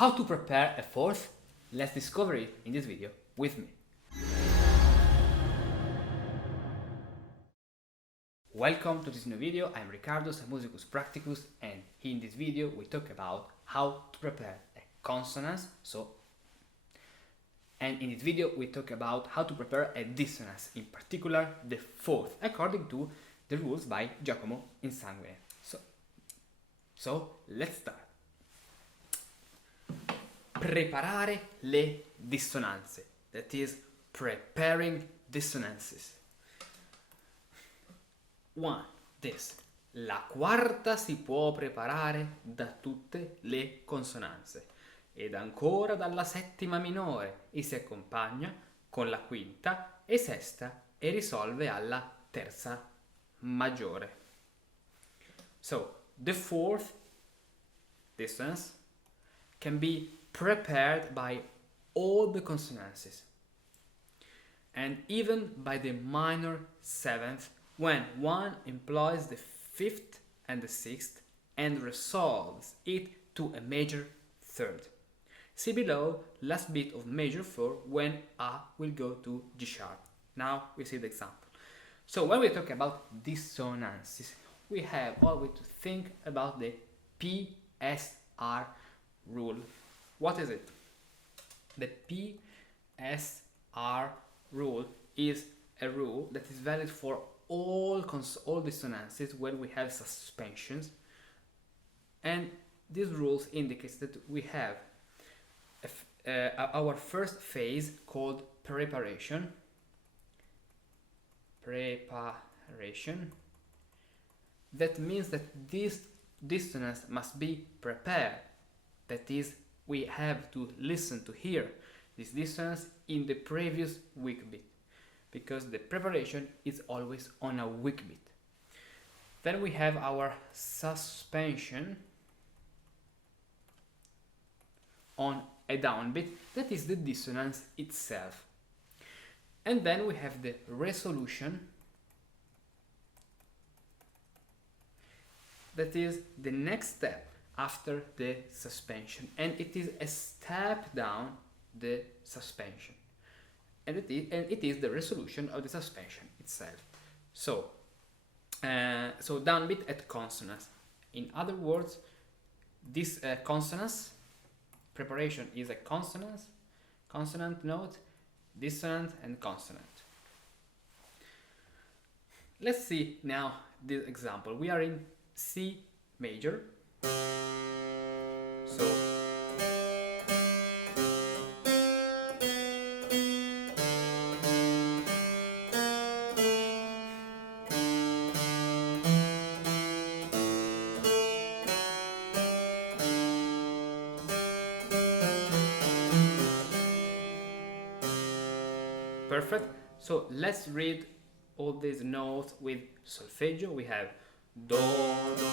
How to prepare a fourth? Let's discover it in this video with me. Welcome to this new video. I'm Riccardo, Musicus Practicus, and in this video we talk about how to prepare a consonance. And in this video we talk about how to prepare a dissonance, in particular the fourth, according to the rules by Giacomo Insanguine. So let's start. Preparare le dissonanze, that is, preparing dissonances. 1. This. La quarta si può preparare da tutte le consonanze ed ancora dalla settima minore e si accompagna con la quinta e sesta e risolve alla terza maggiore. So, the fourth dissonance can be prepared by all the consonances and even by the minor seventh when one employs the fifth and the sixth and resolves it to a major third. See below last bit of major 4 when A will go to G sharp. Now we see the example. So when we talk about dissonances, we have always to think about the PSR rule. What is it? The PSR rule is a rule that is valid for all dissonances when we have suspensions, and these rules indicate that we have our first phase called preparation. That means that this dissonance must be prepared. That is, we have to listen to hear this dissonance in the previous weak beat, because the preparation is always on a weak beat. Then we have our suspension on a downbeat, that is the dissonance itself. And then we have the resolution, that is the next step after the suspension, and it is a step down the suspension, and it is the resolution of the suspension itself. So downbeat at consonance. In other words, this consonance preparation is a consonant note, dissonant and consonant. Let's see now this example. We are in C major. So perfect. So let's read all these notes with solfeggio. We have do, do,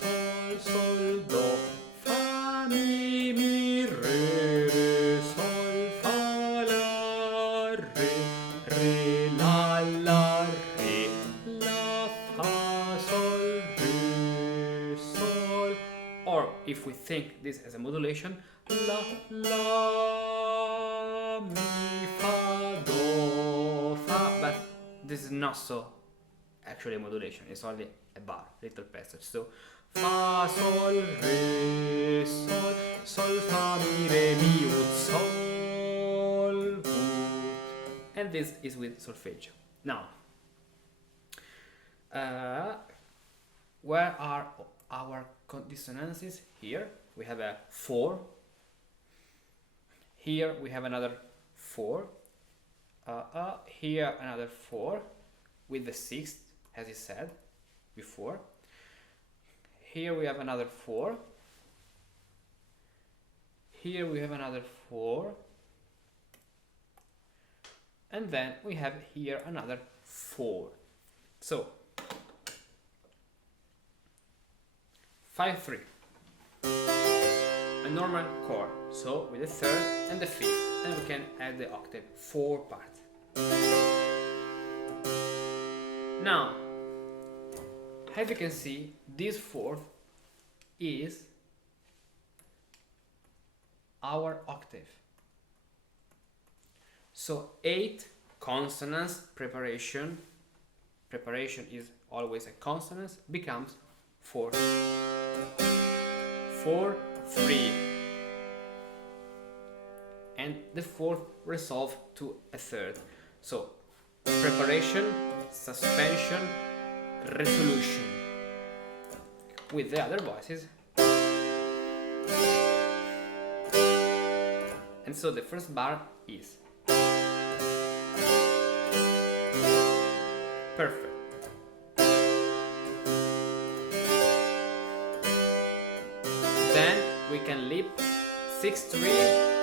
sol, sol, do, fa, mi, re, sol, fa, la, re, la, re, la, fa, sol, re, sol. Or if we think this as a modulation, la, mi, fa, do, fa, but this is not so actually a modulation, it's only a bar, little passage. So fa, sol, re, sol, sol, fa, mi, re, mi, ut, sol, ut. And this is with solfeggio. Now, where are our dissonances? Here we have a 4. Here we have another 4. Here another 4 with the 6th, as I said before. Here we have another 4. Here we have another 4. And then we have here another 4. So 5-3. A normal chord. So with the 3rd and the 5th, and we can add the octave 4 parts. Now, as you can see, this 4th is our octave. So 8 consonants preparation is always a consonant, becomes 4. 4, 3. And the fourth resolve to a third. So preparation, suspension, resolution. With the other voices. And so the first bar is perfect. Then we can leap 6-3.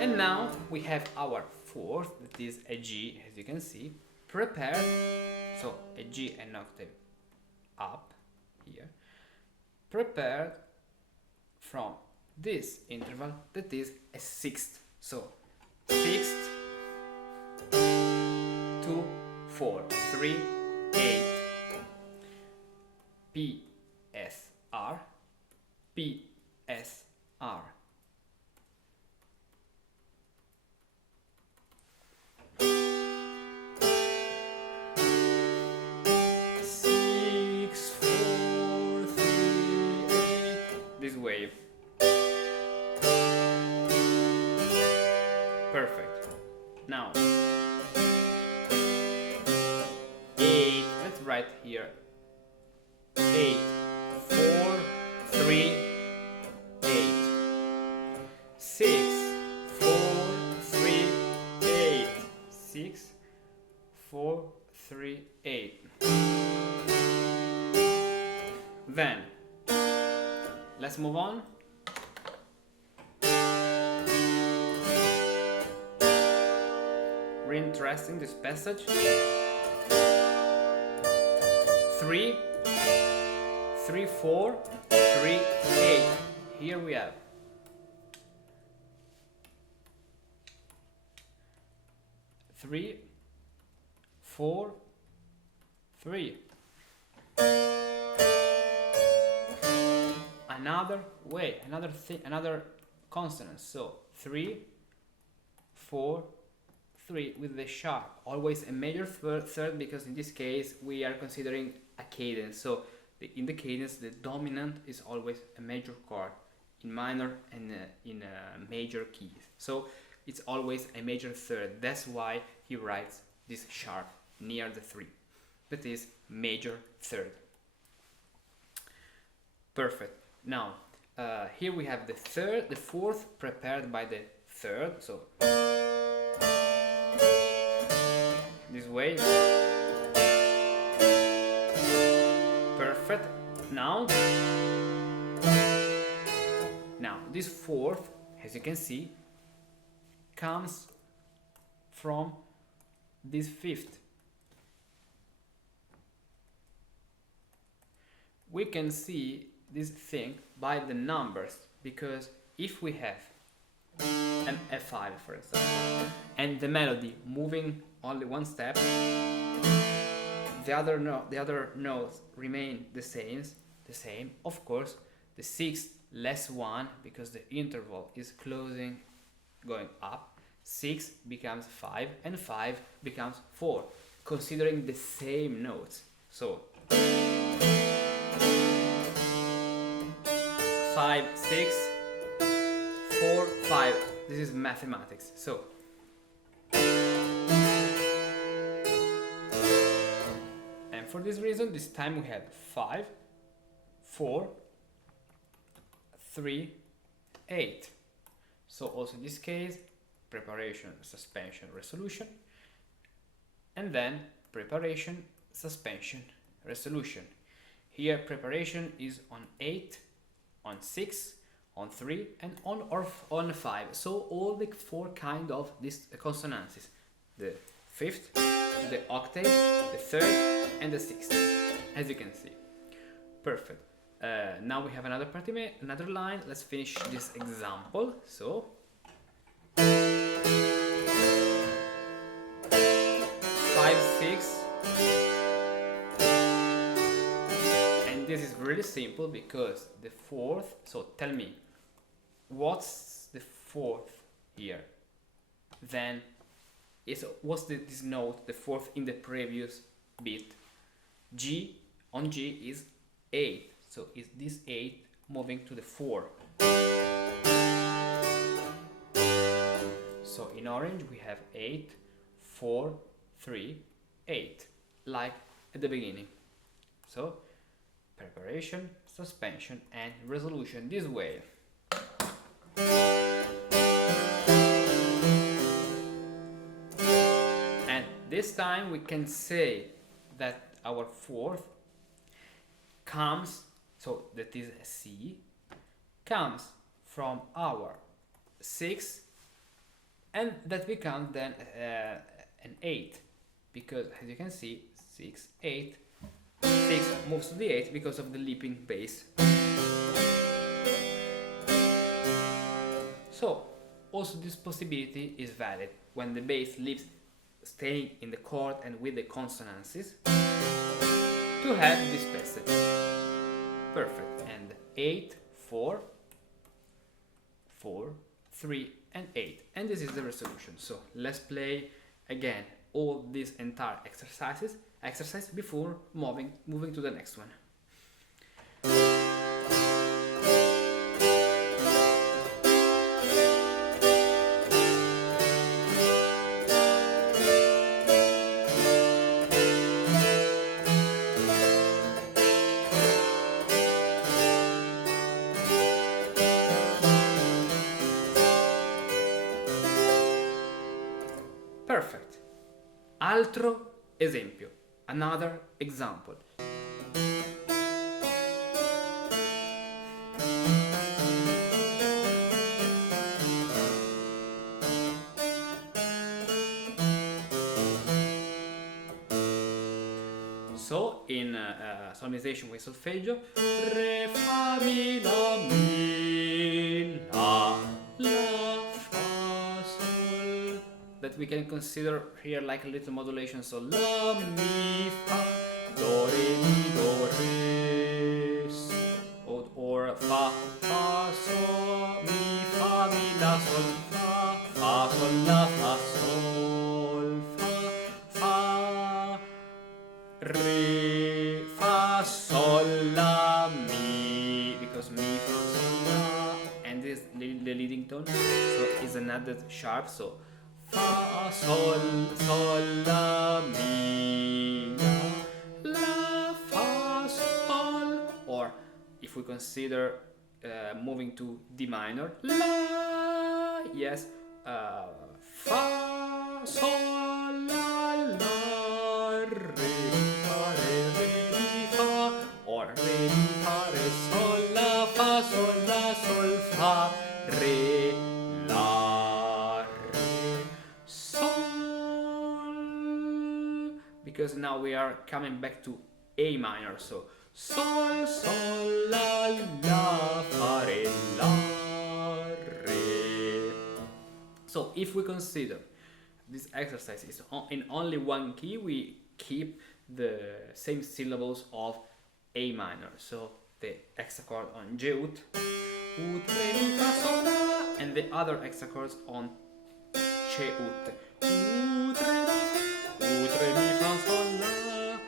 And now we have our fourth, that is a G, as you can see, prepared. So a G an octave up here, prepared from this interval that is a sixth. So sixth, 2, 4, 3, 8. P, S, R, P, S, R. This wave. Perfect. Now 8. Let's write here 8, 4, 3, 8. 6, 4, 3, 8. 6, 4, 3, 8. Then let's move on. Re-interesting this passage. 3, 3, 4, 3, 8. Here we have 3, 4, 3. Another way, another consonant. So 3, 4, 3 with the sharp, always a major third, because in this case we are considering a cadence. So in the cadence the dominant is always a major chord in minor and in major keys. So it's always a major third. That's why he writes this sharp near the 3. That is major third. Perfect. Now here we have the fourth prepared by the third. So this way. Perfect. Now this fourth, as you can see, comes from this fifth. We can see this thing by the numbers, because if we have an F5 for example and the melody moving only one step, the other notes remain the same. Of course the sixth less 1, because the interval is closing, going up. 6 becomes 5 and 5 becomes 4, considering the same notes. So 5, 6, 4, 5. This is mathematics. So and for this reason, this time we have 5, 4, 3, 8. So also in this case, preparation, suspension, resolution, and then preparation, suspension, resolution. Here preparation is on 8, on 6, on 3, and on 5. So all the 4 kind of these consonances: the fifth, the octave, the third, and the sixth, as you can see. Perfect. Now we have another line. Let's finish this example. So 5, 6. And this is really simple because the fourth, so tell me, what's the fourth here? Then what's this note, the fourth in the previous beat? G on G is 8, so is this 8 moving to the 4? So in orange we have 8, 4, 3, 8, like at the beginning. So preparation, suspension and resolution this way. And this time we can say that our fourth comes, so that is a C, comes from our 6, and that becomes then an 8, because as you can see 6, 8, 6 moves to the 8 because of the leaping bass. So also this possibility is valid when the bass leaps staying in the chord and with the consonances to have this passage. Perfect. And 8, 4, 4, 3 and 8, and this is the resolution. So let's play again all these entire exercise before moving to the next one. Perfect. Altro esempio. Another example. So in solmisation with solfeggio, re, fa, mi, la, mi, la, fa, sol, that we can consider here like a little modulation. So la, mi, fa, do, re, mi, do, re, or fa, fa, sol, mi, fa, mi, la, sol, fa, sol, la, fa, sol, fa, re, fa, sol, la, mi, because mi, fa, sol, la, and this the leading tone, so is an added sharp, so fa, sol, sol, la, mi, la, fa, sol, or if we consider moving to D minor, la, yes, fa, sol, la, la, re, fa, re, fa, or re, fa, re, sol, la, fa, sol, fa, re, la, re, sol, because now we are coming back to A minor, so sol, sol, la, la, fa, re, la, re. So if we consider this exercise is in only one key, we keep the same syllables of A minor. So the hexachord on G ut, re, mi, fa, sol, la, and the other hexachords on Che ut, re, mi, fa, sol, la.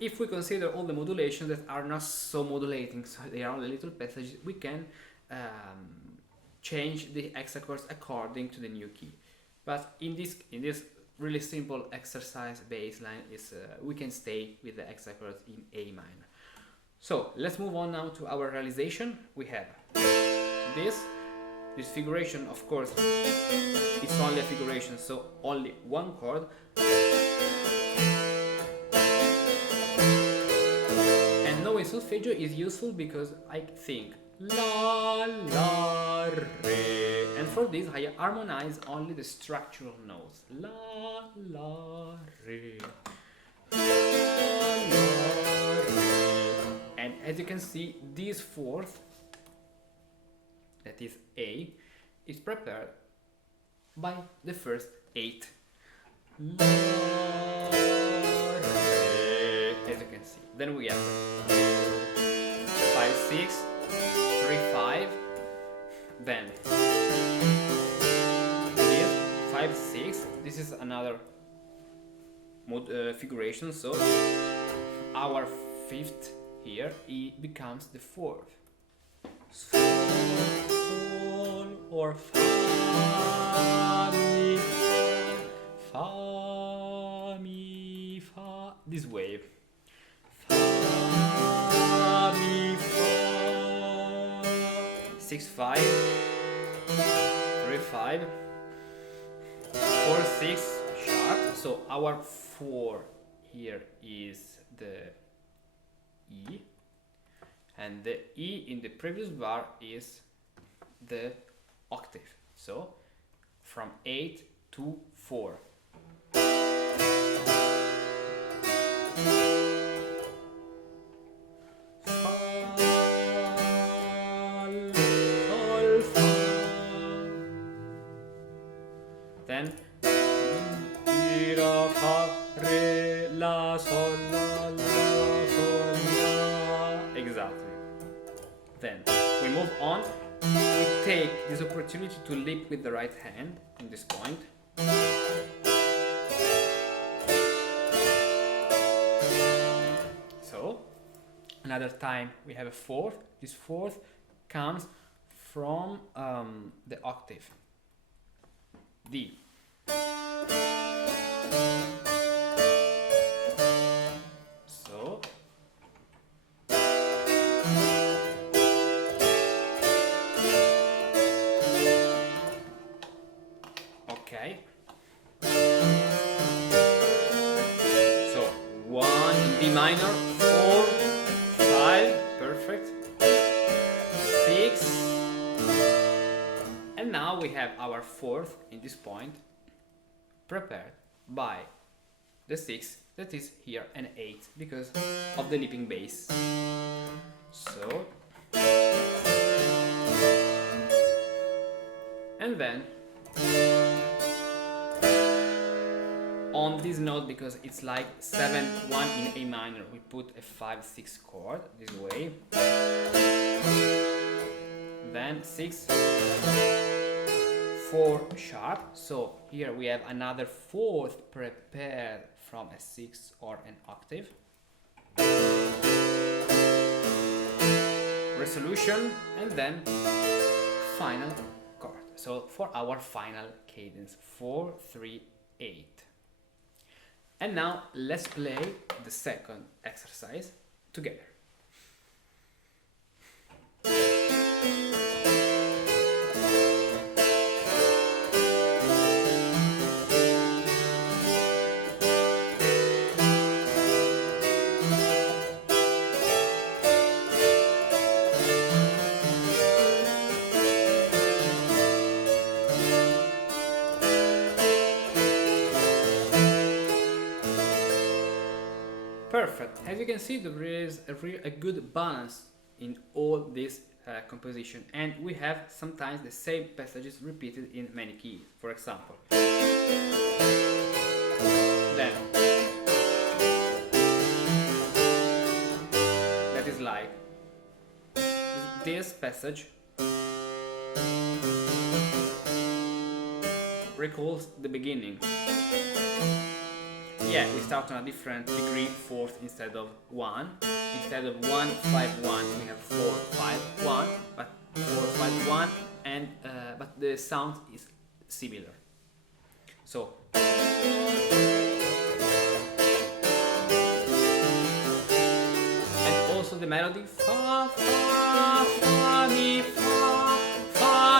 If we consider all the modulations that are not so modulating, so they are only little passages, we can change the hexachords according to the new key. But in this really simple exercise baseline is we can stay with the hexachords in A minor. So let's move on now to our realization. We have this figuration, of course, it's only a figuration, so only one chord. And knowing solfeggio is useful because I think la, la, re, and for this I harmonize only the structural notes. La, la, re, la, la, re. And as you can see, this fourth, that is A, is prepared by the first 8. La, re, as you can see. Then we have 5, 6, 3, 5, Then this 5 6. This is another figuration. So our fifth here it becomes the fourth. Sol, sol, or fa mi fa mi fa. This way. Fa mi fa. 6 5 3 5 4 6 sharp. So our 4 here is the E, and the E in the previous bar is the octave. So from 8 to 4. Then Ira, fa, re, la, sol, la, sol, la. Exactly. Then we move on. We take this opportunity to lick with the right hand in this point. So another time we have a fourth. This fourth comes from the octave D. So okay. So 1 in D minor, 4, 5, perfect, 6, and now we have our fourth in this point, prepared by the 6 that is here, an 8 because of the leaping bass. So, and then on this note, because it's like 7 1 in A minor, we put a 5 6 chord this way, then 6 4 sharp. So here we have another fourth prepared from a 6 or an octave. Resolution, and then final chord. So for our final cadence, 4 3 8. And now let's play the second exercise together. Perfect. As you can see, there is a good balance in all this composition, and we have sometimes the same passages repeated in many keys. For example, then that is like this passage recalls the beginning. Yeah, we start on a different degree, fourth instead of 1. Instead of 1 5 1, we have 4 5 1, but 4 5 1, and but the sound is similar. So and also the melody fa fa fa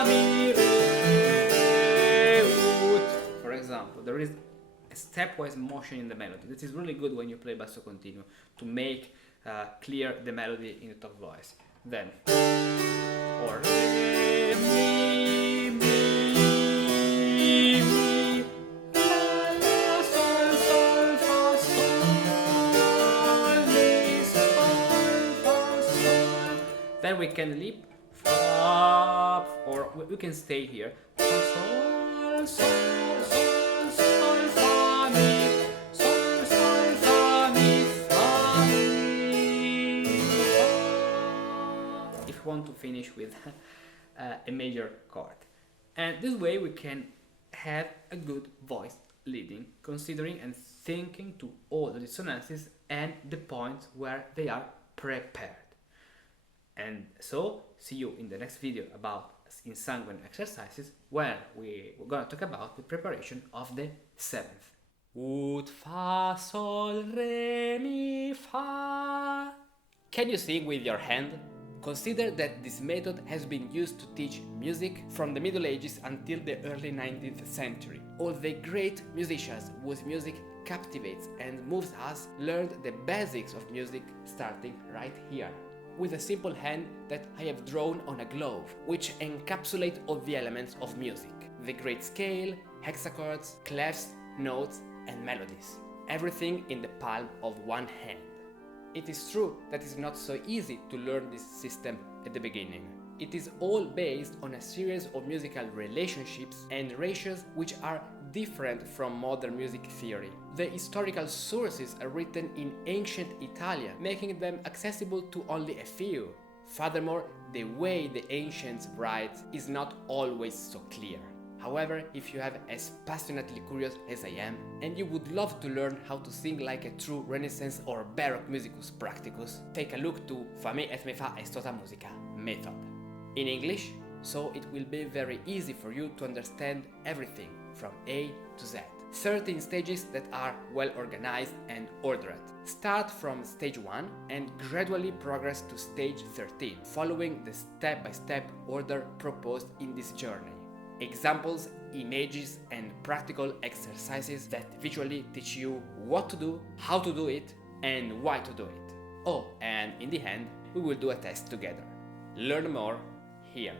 mi re ut. For example, there is a stepwise motion in the melody. This is really good when you play basso continuo to make clear the melody in the top voice. Then or re, mi, la, la, sol, sol, fa, sol, mi, sol, fa, sol. Then we can leap fa, or we can stay here. Fa, sol, sol, sol, sol, fa, mi, sol, sol, fa, mi, fa, mi, fa. If you want to finish with a major chord. And this way we can have a good voice leading, considering and thinking to all the dissonances and the points where they are prepared. And so, see you in the next video about Insanguine exercises, where we're gonna talk about the preparation of the seventh. Ut, fa, sol, re, mi, fa. Can you sing with your hand? Consider that this method has been used to teach music from the Middle Ages until the early 19th century. All the great musicians whose music captivates and moves us learned the basics of music starting right here, with a simple hand that I have drawn on a glove, which encapsulate all the elements of music: the great scale, hexachords, clefs, notes, and melodies. Everything in the palm of one hand. It is true that it's not so easy to learn this system at the beginning. It is all based on a series of musical relationships and ratios which are different from modern music theory. The historical sources are written in ancient Italian, making them accessible to only a few. Furthermore, the way the ancients write is not always so clear. However, if you are as passionately curious as I am, and you would love to learn how to sing like a true Renaissance or Baroque Musicus Practicus, take a look to Fa me et me fa est Tota Musica method in English, so it will be very easy for you to understand everything from A to Z. 13 stages that are well organized and ordered. Start from stage 1 and gradually progress to stage 13, following the step-by-step order proposed in this journey. Examples, images, and practical exercises that visually teach you what to do, how to do it, and why to do it. Oh, and in the end, we will do a test together. Learn more here.